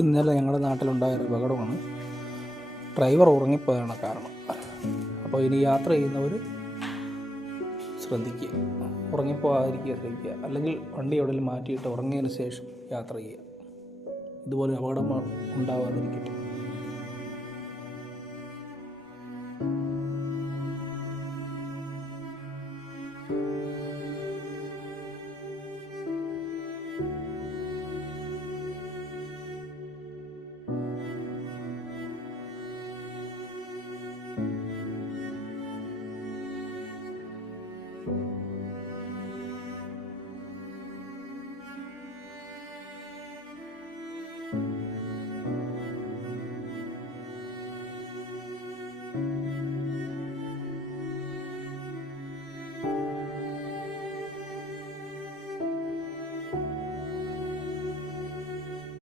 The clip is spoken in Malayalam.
ഇന്നലെ ഞങ്ങളുടെ നാട്ടിലുണ്ടായ ഒരു അപകടമാണ്. ഡ്രൈവർ ഉറങ്ങിപ്പോയാണ് കാരണം. അപ്പോൾ ഇനി യാത്ര ചെയ്യുന്നവർ ശ്രദ്ധിക്കുക, ഉറങ്ങിപ്പോകാതിരിക്കുക, ശ്രദ്ധിക്കുക. അല്ലെങ്കിൽ വണ്ടി എവിടെയെങ്കിലും മാറ്റിയിട്ട് ഉറങ്ങിയതിന് ശേഷം യാത്ര ചെയ്യുക. ഇതുപോലെ അപകടം ഉണ്ടാകാതിരിക്കട്ടെ.